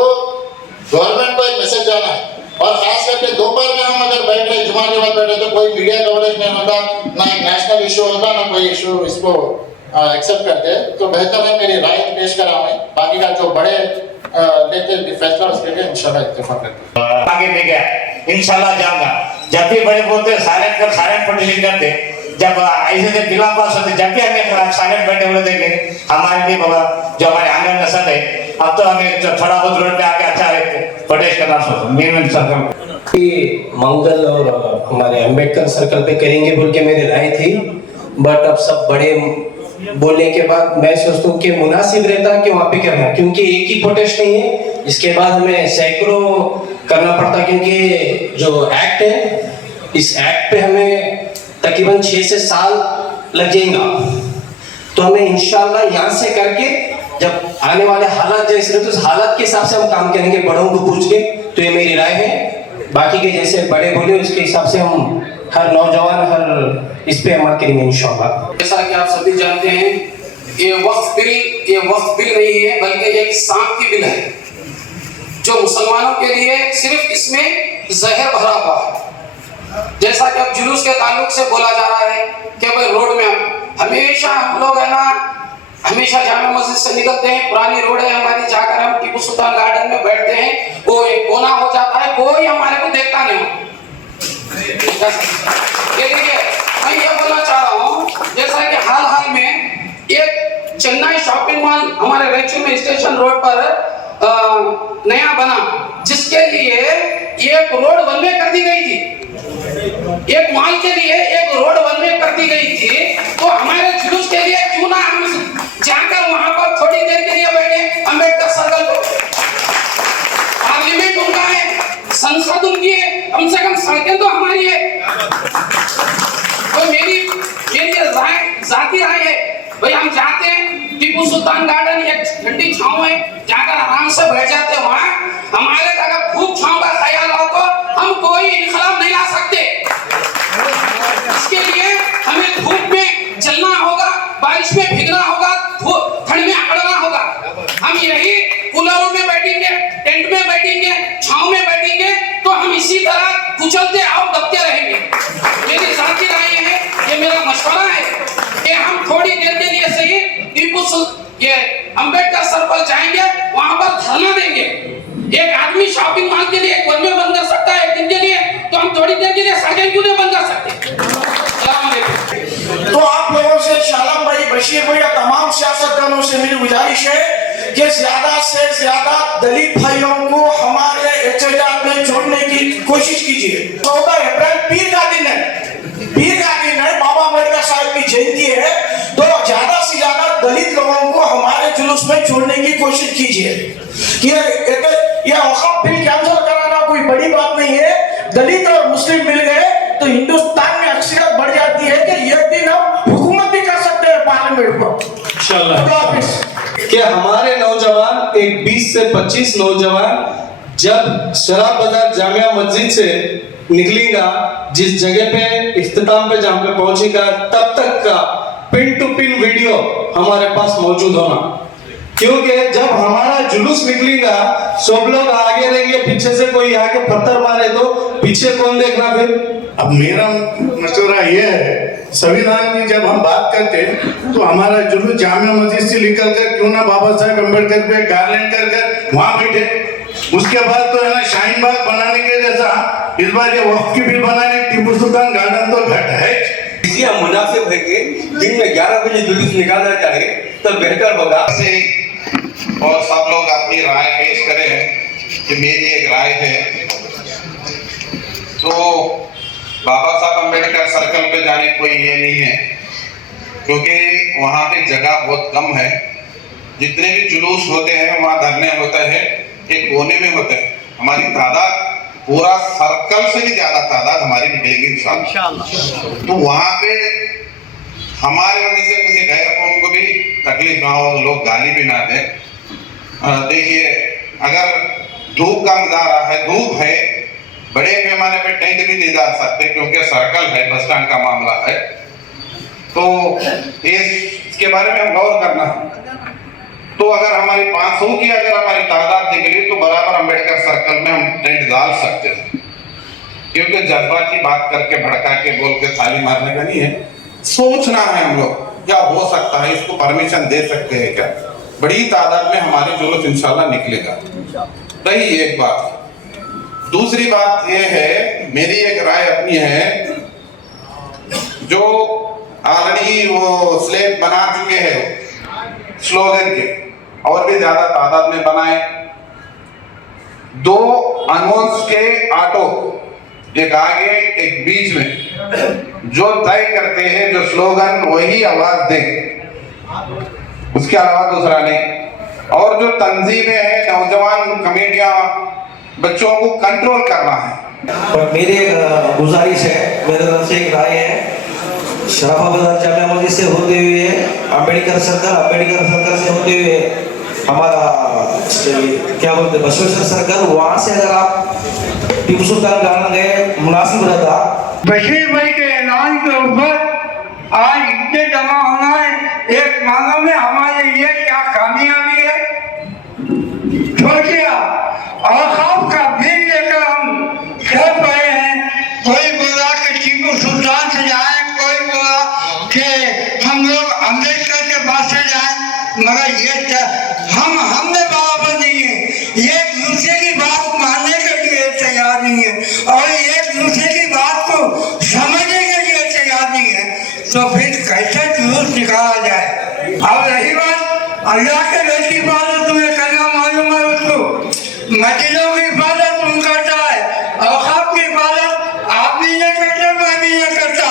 गवर्नमेंट को एक मैसेज जुमा के बाद बैठे तो कोई मीडिया कवरेज नहीं होता, ना एक नेशनल इशू होता, ना कोई इशू इसको एक्सेप्ट करते। तो बेहतर है मेरी राय पेश करा मैं, बाकी का जो बड़े लेते फैसला उसके लिए इंशाल्लाह इत्तेफाक करते। आगे ले गया इंशाल्लाह जाऊंगा। जब भी बड़े बोलते साइलेंट पटिशन करते, जब ऐसे जब बिना पास होते, जब भी हमें साइलेंट बैठे हुए देखे हमारे लिए बाबा जो हमारे आने नस्ल है, अब तो हमें थोड़ा बहुत रोड पे आके अच्छा रहते प्रोटेस्ट करना सोचो मेन सर्कल मंगल और हमारे अंबेडकर सर्कल पे करेंगे बोल के मेरी राय थी, बट अब सब बड़े बोलने के बाद मैं सोचता हूँ कि मुनासिब रहता कि वहाँ पे करना, क्योंकि एक ही प्रोटेस्ट नहीं है, इसके बाद हमें सैकड़ों करना पड़ता, क्योंकि जो एक्ट है इस एक्ट पे हमें तकरीबन 6 से 7 साल लग जाएगा। तो हमें इंशाल्लाह यहाँ से करके जब आने वाले हालात जैसे रहे तो उस हालात के हिसाब से हम काम करेंगे, बड़ों को पूछ के। तो ये मेरी राय है, बाकी के जैसे बड़े बोले उसके हिसाब से हम हर नौजवान हर इस पे अमल करेंगे इंशाल्लाह। जैसा कि आप सभी जानते हैं ये वक्फ बिल नहीं है, बल्कि एक सांप की बिल है जो मुसलमानों के लिए सिर्फ इसमें जहर भरा हुआ है। जैसा कि अब जुलूस के ताल्लुक से बोला जा रहा है कि भाई रोड में हमेशा हम लोग है ना, हमेशा जामा मस्जिद से निकलते हैं, पुरानी रोड है हमारी, जाकर हम टीपू सुल्तान गार्डन में बैठते हैं, वो एक कोना हो जाता है, कोई हमारे को देखता नहीं हो। ये देखिए मैं ये बोलना चाह रहा हूँ, जैसा कि हाल में एक चेन्नई शॉपिंग मॉल हमारे रैचूर में स्टेशन रोड पर नया बना, जिसके लिए एक रोड बनवे कर दी गई थी, एक मॉल के लिए एक रोड बनवे कर दी गई थी। तो हमारे जुलूस के लिए क्यों ना हम जाकर वहां पर थोड़ी देर के लिए बैठे अंबेडकर सर्कल पर। पार्लियामेंट उनका है, संसद उनकी है, कम से कम सड़कें तो हमारी है। तो मेरी राय जाती राय है भाई, हम जाते हैं टीपू सुल्तान गार्डन, एक ठंडी छांव है, जाकर आराम से बैठ जाते हैं वहां। हमारे अगर धूप छांव का ख्याल हो तो हम कोई इनकलाब नहीं ला सकते, इसके लिए हमें धूप में चलना होगा, बारिश में भीगना होगा, ठंड में अड़ना होगा। हम यही कूलरों में बैठेंगे, टेंट में बैठेंगे, छांव में बैठेंगे, तो हम इसी तरह कुचलते और दबते रहेंगे। मेरी जाती राय है, ये मेरा मशवरा है कि हम थोड़ी देर के लिए सही ये अंबेडकर सर्कल जाएंगे, वहां पर धरना देंगे। एक आदमी शॉपिंग मॉल के लिए एक वन में बंद कर सकता है एक दिन के लिए, तो हम थोड़ी देर के लिए सड़कें क्यों नहीं बंद कर सकते। तो आप लोगों से शालम भाई, बशीर भाई या तमाम सियासतदानों से मेरी गुजारिश है कि ज्यादा से ज्यादा दलित भाइयों को हमारे एहतजाज में जोड़ने की कोशिश कीजिए। 14 अप्रैल पीर का दिन है, बाबा अम्बेडकर साहब की जयंती है, तो ज्यादा से ज्यादा दलित लोगों को हमारे जुलूस में जोड़ने की कोशिश कीजिए। ये वक्फ बिल कैंसिल कराना कोई बड़ी बात नहीं है, दलित और मुस्लिम मिल गए तो हिंदुस्तान में अक्सरियत बढ़ जाती है कि एक दिन हम हुकूमत भी कर सकते हैं पार्लियामेंट पर इंशाल्लाह। कि हमारे नौजवान एक 20 से 25 नौजवान जब शराब बाजार जामिया मस्जिद से निकलेगा, जिस जगह पे इख्तिताम पे जहाँ पे पहुंचेगा, तब तक का पिन टू पिन वीडियो हमारे पास मौजूद होना, क्योंकि जब हमारा जुलूस निकलेगा सब लोग आगे रहेंगे, पीछे से कोई आके पत्थर मारे तो पीछे कौन देखना फिर। अब मेरा मशवरा यह है, संविधान की जब हम बात करते हैं तो हमारा जुलूस जामिया मस्जिद से निकल कर क्यों ना बाबा साहब अम्बेडकर पे गार्लैंड कर वहां बैठे, उसके बाद तो है ना शाहीन बाग बनाने के जैसा इस बार ये वक्फ की बिल बनाने टीपू सुल्तान गार्डन तो घट है। इसलिए हम मुनासिब है कि दिन में 11 बजे जुलूस निकालना चाहिए तो बेहतर होगा। और सब लोग अपनी राय पेश करें कि मेरी एक राय है। तो बाबा साहब अम्बेडकर सर्कल पे जाने कोई ये नहीं है, क्योंकि वहाँ पे जगह बहुत कम है। जितने भी जुलूस होते हैं वहाँ धरने होते हैं, एक कोने में होते हैं। हमारी तादाद पूरा सर्कल से भी ज्यादा तादाद हमारी निकलेगी इंशाअल्लाह। तो वहाँ पे हमारे वजह से किसी गैर कौम को भी तकलीफ ना हो, लोग गाली भी ना दें। देखिए अगर धूप का मज़ारा है, धूप है, बड़े पैमाने पे टेंट भी नहीं डाल सकते क्योंकि सर्कल है, बस स्टैंड का मामला है। तो इसके बारे में हम गौर करना। तो अगर हमारी 500 की अगर हमारी तादाद निकली तो बराबर अम्बेडकर सर्कल में हम टेंट डाल सकते हैं। क्योंकि जज्बाती बात करके भड़का के बोल के थाली मारने का नहीं है। सोचना है हम लोग क्या हो सकता है, इसको परमिशन दे सकते हैं क्या। बड़ी तादाद में हमारे जुलूस इंशाल्लाह निकलेगा। रही एक बात। दूसरी बात यह है, मेरी एक राय अपनी है, जो ऑलरेडी वो स्लेब बना चुके हैं स्लोगन के, और भी ज्यादा तादाद में बनाए। 2 अनोन्स के ऑटो, एक आगे एक बीच में, जो तय करते हैं जो स्लोगन वही आवाज दे, उसके अलावा दूसरा नहीं। और जो तंजीमें हैं, नौजवान कमेटियां, बच्चों को कंट्रोल करना है। और मेरी एक गुजारिश है, मेरे तरफ से एक राय है, शराफाबाद जामिया मस्जिद से होते हुए अम्बेडकर सर्कल से होते हुए हमारा क्या बोलते बसवेश्वर सर्कल, वहाँ से अगर आप टीपू सुल्तान गार्डन गए मुनासिब रहता। बशीर भाई के ऐलान के ऊपर आज इतने जमा होना है, एक मानो में हमारे लिए क्या कामयाबी है। सोचिए, औकाफ का बिल लेकर हम चल रहे हैं। कोई बोला कि टीपू सुल्तान से जाए, कोई बोला कि हम लोग अम्बेडकर के पास से जाए, मगर ये हमने बराबर नहीं है। एक दूसरे की बात मानने के लिए तैयार नहीं है और एक दूसरे की बात को समझने के लिए तैयार नहीं है, तो फिर कैसे जुलूस निकाला जाए। अब रही बात अल्लाह के घर की इबादत तुम्हें करना मालूम है, उसको मस्जिदों की इबादत तुम करता है, औकाफ की इबादत आप भी नहीं करते, मैं भी नहीं करता।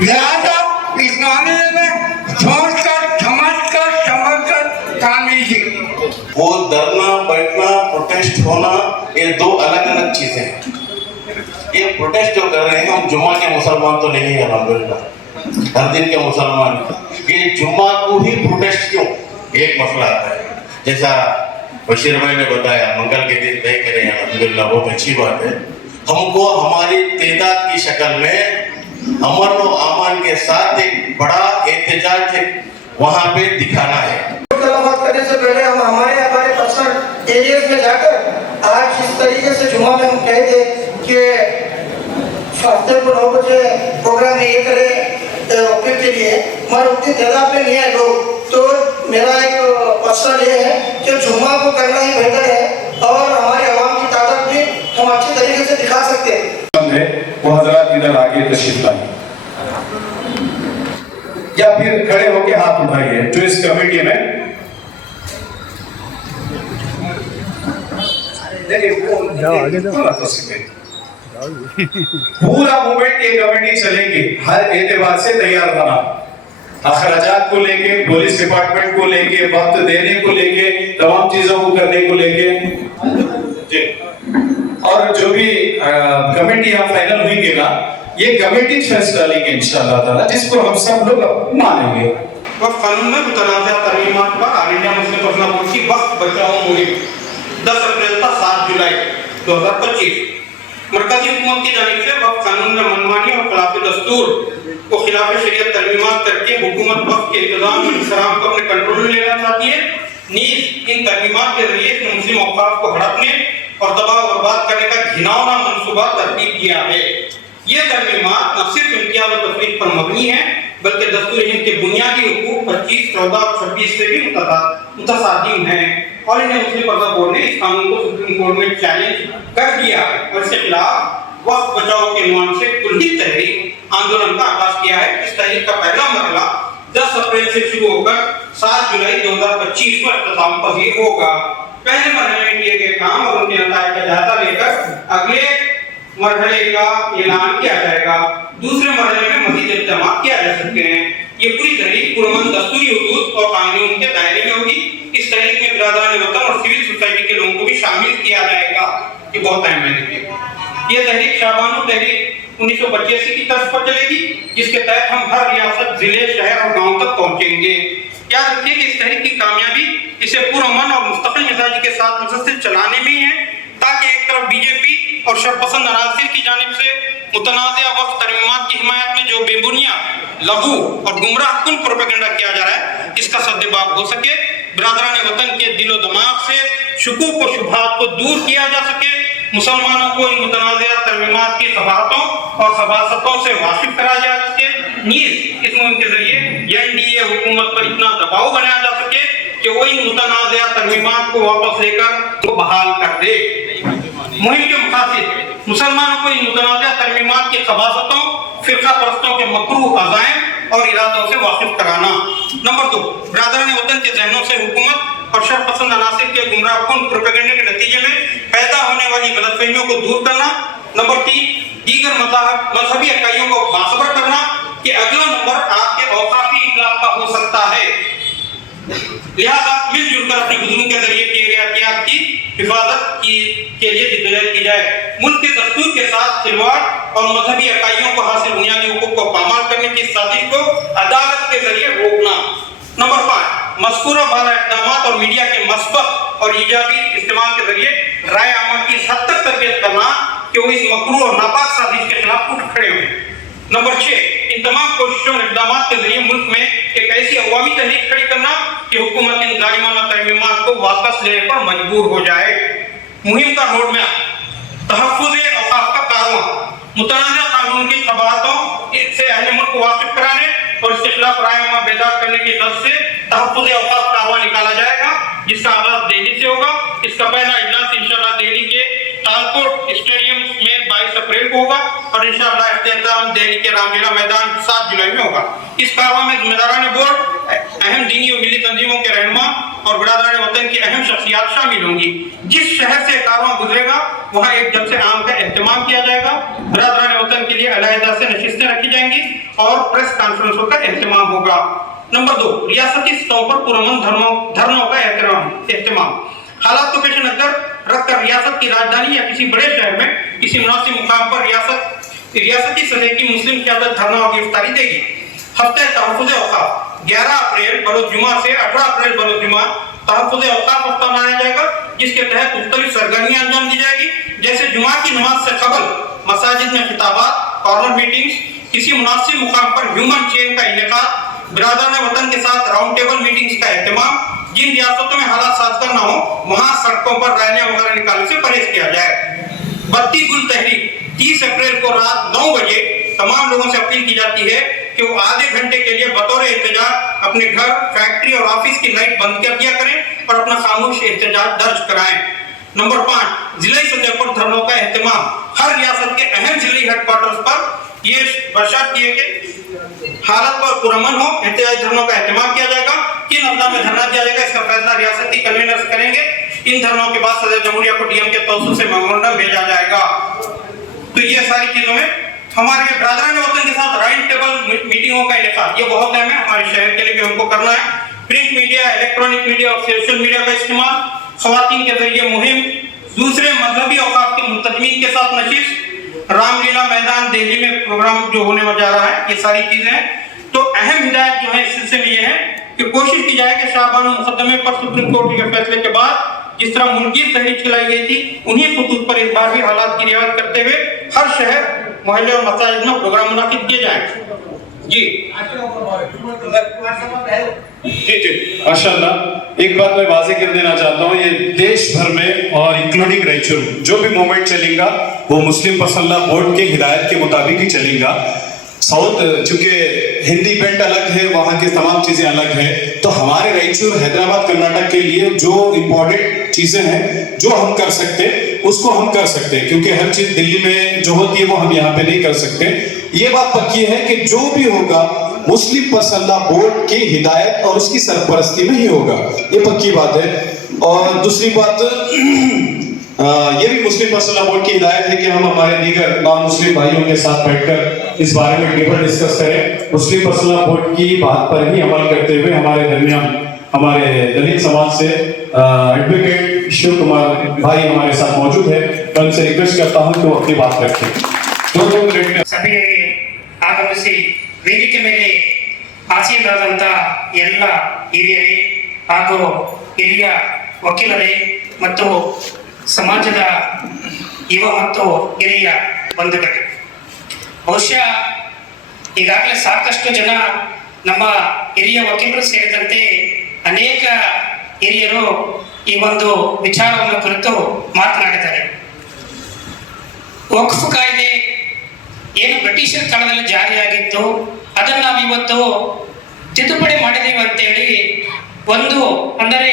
लिहाजा इस मामले में सोच कर समझ कर काम लीजिए। वो डरना, बैठना, प्रोटेस्ट होना, ये 2 अलग अलग चीजें हैं। ये प्रोटेस्ट जो कर रहे हैं, हम जुम्मा के मुसलमान तो नहीं है अल्हम्दुलिल्लाह, हर दिन के मुसलमान। ये जुम्मा को ही प्रोटेस्ट क्यों, एक मसला आता है। जैसा बशीर भाई ने बताया, मंगल के दिन तय करें अल्हम्दुलिल्लाह, बहुत अच्छी बात है। हमको हमारी तेदाद की शक्ल में अमन और अमान के साथ एक बड़ा एहतजाज वहाँ पे दिखाना है। करने से पहले हम हमारे पर्सनल एरियाज में जाकर आज इस तरीके से जुम्मा में हम कह दे कि हफ्ते को 9 बजे प्रोग्राम ये करें वकील के लिए, मगर उतनी तादाद में नहीं है लोग, तो मेरा एक पर्सनल ये है कि जुम्मा को करना ही बेहतर है और हमारे आवाम की तादाद भी हम अच्छे तरीके से दिखा सकते हैं। वो हजरात इधर आगे तशरीफ लाइए या फिर खड़े होकर हाथ उठाइए जो इस कमेटी में पूरा मूवमेंट ये कमेटी चलेगी, हर एतबार से तैयार रहना, अखराजात को लेके, पुलिस डिपार्टमेंट को लेके, वक्त देने को लेके, तमाम चीजों को करने को लेके। और जो भी कमेटी यहाँ फाइनल हुई ना, ये कमेटी फैसला लेंगे इंशाअल्लाह ताला, जिसको हम सब लोग मानेंगे। वक्फ कानून में मुतनाज़ा तरमीमात पर all India Muslim personal board की वक्फ बचाओ मुहिम 10 अप्रैल से 7 जुलाई 2025 मरकजी हुकूमत की जानिब से वक्फ कानून में मनमानी और खिलाफ दस्तूर को खिलाफ शरीयत तरमीमात करके हुकूमत वक्फ के इंतजाम और इंतजाम को अपने कंट्रोल में लेना चाहती है। नीज इन तरमीमात के जरिए मुस्लिम औकाफ को हड़पने और तबाह और बर्बाद करने का घिनौना मंसूबा तरतीब किया है। ये तरमीमात न सिर्फ इम्तियाज और तफरीक पर मबनी है, बल्कि दस्तूर हिंद के बुनियादी हुकूक 25, 14 और 26 से भी मुतसादिम है। और इंडिया मुस्लिम पर्दा बोर्ड ने इस कानून को सुप्रीम कोर्ट में चैलेंज कर दिया है और इसके खिलाफ वक्फ बचाओ के नुआन से कुल्ली तहरीक आंदोलन का आगाज किया है। इस तहरीक का पहला मरहला 10 अप्रैल से शुरू होकर 7 जुलाई 2025 को इख्तिताम पजीर होगा। पहले मरहले में किए गए काम और उनके नतीजे का जायजा लेकर अगले मरहले का ऐलान किया जाएगा। दूसरे मरहले में मजीद इक़दाम किया जा सकते हैं। ये पूरी तहरीक पुरअमन दस्तूरी हुदूद और कानून के दायरे में होगी। इस तहरीक में बिरादरान वतन और सिविल सोसाइटी के लोगों को भी शामिल किया जाएगा। ये बहुत अहम है। ये तहरीक शाबानो तहरीक 1985 की तर्ज पर चलेगी, जिसके तहत हम हर रियासत, जिले, शहर और गांव तक पहुंचेंगे। याद रखिए कि इस तहरीक की कामयाबी इसे पुरअमन और मुस्तकिल मिजाजी के साथ मुसलसल चलाने में है, ताकि एक तरफ बीजेपी और शरपसंद अनासिर की जानिब से मुतनाज़िया वक्फ तरमीमात की हिमायत में जो बेबुनियाद, लघु और गुमराह कुन प्रोपेगेंडा किया जा रहा है, इसका सद्देबाब हो सके, बिरादरान वतन के दिलो दिमाग से शुकूक और शुबहात को दूर किया जा सके मुसलमानों को इन मुतनाज़िया तरमीमात की सबाहतों और सबासतों से वाकिफ कराया जा सके। नीज इस मुहिम के जरिए एनडीए हुकूमत पर इतना दबाव बनाया जा सके कि वो इन मुतनाज़िया तरमीमात को वापस लेकर बहाल कर दे। मुहिम के मकासद मुसलमानों को इन मुतनाज़िया तरमीमात की सबासतों, फिरका परस्तों के मकरूह अज़ाइम और इरादों से वाकिफ कराना। नंबर 2, बिरादरान वतन के जहनों से हुकूमत और शरपसंद अनासिर के गुमराहकुन प्रोपेगेंडा के नतीजे में पैदा होने वाली गलतफहमियों को दूर करना। नंबर 3, दीगर मजहबी इकाइयों को बाखबर करना कि अगला नंबर आपके औकाफी इखलाक का हो सकता है, लिहाजा मिलजुल कर अपने बुजुर्गों के जरिए किए गए एहतियात की हिफाजत के लिए जिद्दोजहद की जाए। मुल्क के दस्तूर के साथ खिलवाड़ और मजहबी इकाइयों को हासिल बुनियादी हुकूक को पामाल करने की साजिश को अदालत के जरिए रोकना। नंबर 5, मज़कूरा बाला इक़दामात और मीडिया के मस्बत और ईजाबी इस्तेमाल के जरिए राय आमा की इस हद तक तरबियत करना कि वो इस मकरूह और नापाक साजिश के खिलाफ उठ खड़े हों। नंबर 6, इन तमाम कोशिशों और इक़दामात के जरिए मुल्क में एक ऐसी अवामी तहरीक खड़ी करना कि हुकूमत इन जालिमाना तरमीमात को वापस लेने पर मजबूर हो जाए। मुहिम का रोड मैप, तहफ़्फ़ुज़ औक़ाफ़ का कारवां, मुतनाज़िया कानून की क़वायदों से अहले मुल्क को वाकिफ कराने और इसके खिलाफ राय आमा बेदार करने की गरज से तहफ़्फ़ुज़ औक़ाफ़ कारवां निकाला जाएगा, जिसका आगाज़ दिल्ली से होगा। इसका पहला इजलास इंशाअल्लाह दिल्ली के तालकोट स्टेडियम में 22 अप्रैल को होगा और इंशाअल्लाह इख्तिताम दिल्ली के रामलीला मैदान 7 जुलाई में होगा। इस कारवां में ज़िम्मेदारान बोर्ड, अहम दीनी और मिली तंजीमों के रहनुमा और बिरादरान वतन की अहम शख्सियात शामिल होंगी। जिस शहर से कारवां गुजरेगा वहाँ एक जलसे आम का एहतमाम किया जाएगा। बिरादरान वतन के लिए अलहदा से नशिस्तें रखी जाएंगी और प्रेस कॉन्फ्रेंसों का एहतमाम होगा। नंबर 2, रियासती सतह पर पुरअमन धरनों का एहतमाम। हालात को पेश नजर रखकर रियासत की राजधानी या किसी बड़े शहर में किसी मुनासिब मुकाम पर रियासती सतह की मुस्लिम क़यादत धरना की इफ्तारी देगी। हफ्ते तहफ़्फ़ुज़ औक़ाफ़ 11 अप्रैल बरोज़ जुमा से 18 अप्रैल बरोज़ जुमा तहफ़्फ़ुज़ औक़ाफ़ हफ्ता मनाया जाएगा, जिसके तहत मुख्तलिफ सरगर्मियां अंजाम दी जाएगी, जैसे जुमा की नमाज से कबल मसाजिद में खिताबात, कॉर्नर मीटिंग्स, किसी मुनासिब मुकाम पर ह्यूमन चेन का इनेकाद, बिरादरान वतन के साथ राउंड टेबल मीटिंग्स का एहतमाम। जिन रियासतों में हालात साज़गार न हो वहाँ सड़कों पर रैलियां वगैरह निकालने से परहेज किया जाए। बत्ती गुल तहरीक 30 अप्रैल को रात 9 बजे तमाम लोगों से अपील की जाती है कि वो आधे घंटे के लिए बतौर एहतजाज अपने घर, फैक्ट्री और ऑफिस की लाइट बंद कर दिया करें और अपना खामोश एहतजाज दर्ज कराएं। नंबर 5, जिले सतह पर धरनों का एहतमाम। हर रियासत के अहम जिले हेडक्वार्टर्स पर ये बशर्त ये कि हालत पर पुरअमन हो एहतजाजी धरनों का एहतमाम किया जाएगा। किन अवधा में धरना दिया जाएगा इसका फैसला रियासती कन्वीनर्स करेंगे। इन धरनों के बाद सदर जमहूरिया को डीएम के तौसूल से मेमोरेंडम भेजा जाएगा। तो ये सारी चीजों में हमारे बिरादरान वतन के साथ राउंड टेबल मीटिंगों का इनेकाद ये बहुत अहम है, हमारे शहर के लिए भी हमको करना है। प्रिंट मीडिया, इलेक्ट्रॉनिक मीडिया और सोशल मीडिया का इस्तेमाल, खवातीन के जरिए मुहिम, दूसरे मजहबी औकाफ के मुंतजमीन के साथ नशिस्त, रामलीला मैदान दिल्ली में प्रोग्राम जो होने जा रहा है, ये सारी चीजें हैं। तो अहम हिदायत जो है इस सिलसिले में ये है कि कोशिश की जाए कि शाहबानो मुकदमे पर सुप्रीम कोर्ट के फैसले के बाद जिस तरह मुनकीर तहरीक चलाई गई थी उन्हीं खतूत पर इस बार भी हालात की रियायत करते हुए हर शहर, मोहल्ले और मसाजिद में प्रोग्राम मुनाकिद किए जाएं। जी माशाल्लाह। एक बात मैं वाज़ेह कर देना चाहता हूँ, ये देश भर में और इंक्लूडिंग रायचूर जो भी मूवमेंट चलेगा वो मुस्लिम पसंदा बोर्ड के हिदायत के मुताबिक ही चलेगा। साउथ चूंकि हिंदी बेल्ट अलग है, वहाँ की तमाम चीज़ें अलग है, तो हमारे रायचूर, हैदराबाद, कर्नाटक के लिए जो इम्पोर्टेंट चीज़ें हैं जो हम कर सकते उसको हम कर सकते हैं, क्योंकि हर चीज़ दिल्ली में जो होती है वो हम यहाँ पे नहीं कर सकते। ये बात पक्की है कि जो भी होगा मुस्लिम पसंदा बोर्ड की हिदायत और उसकी सरपरस्ती में ही होगा, ये पक्की बात है। और दूसरी बात ये भी मुस्लिम पसंदा बोर्ड की हिदायत है कि हम हमारे दीगर नॉन मुस्लिम भाइयों के साथ बैठकर इस बारे में पेपर डिस्कस करें। मुस्लिम पसंदा बोर्ड की बात पर ही अमल करते हुए हमारे दरमियान हमारे दलित समाज से एडवोकेट शिव कुमार भाई हमारे साथ मौजूद है। मैं उनसे रिक्वेस्ट करता हूँ कि वो अपनी बात रखें। सभी ಆಗಮಿಸಿ ವೇದಿಕೆ ಮೇಲೆ ಆಸೀನರಾದಂಥ ಎಲ್ಲ ಹಿರಿಯರೇ ಹಾಗೂ ಹಿರಿಯ ವಕೀಲರೇ ಮತ್ತು ಸಮಾಜದ ಯುವ ಮತ್ತು ಹಿರಿಯ ಬಂಧುಗಳೇ, ಬಹುಶಃ ಈಗಾಗಲೇ ಸಾಕಷ್ಟು ಜನ ನಮ್ಮ ಹಿರಿಯ ವಕೀಲರು ಸೇರಿದಂತೆ ಅನೇಕ ಹಿರಿಯರು ಈ ಒಂದು ವಿಚಾರವನ್ನು ಕುರಿತು ಮಾತನಾಡಿದ್ದಾರೆ. ವಕ್ಫ್ ಕಾಯ್ದೆ ಏನು ಬ್ರಿಟಿಷರ ಕಾಲದಲ್ಲಿ ಜಾರಿಯಾಗಿತ್ತು ಅದನ್ನು ನಾವು ಇವತ್ತು ತಿದ್ದುಪಡಿ ಮಾಡಿದೀವಿ ಅಂತೇಳಿ ಒಂದು ಅಂದರೆ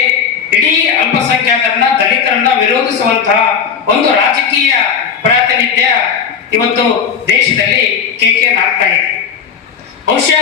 ಇಡೀ ಅಲ್ಪಸಂಖ್ಯಾತರನ್ನ ದಲಿತರನ್ನ ವಿರೋಧಿಸುವಂತಹ ಒಂದು ರಾಜಕೀಯ ಪ್ರಾತಿನಿಧ್ಯ ಇವತ್ತು ದೇಶದಲ್ಲಿ ಕೇಕೆ ಆಗ್ತಾ ಇದೆ. ಬಹುಶಃ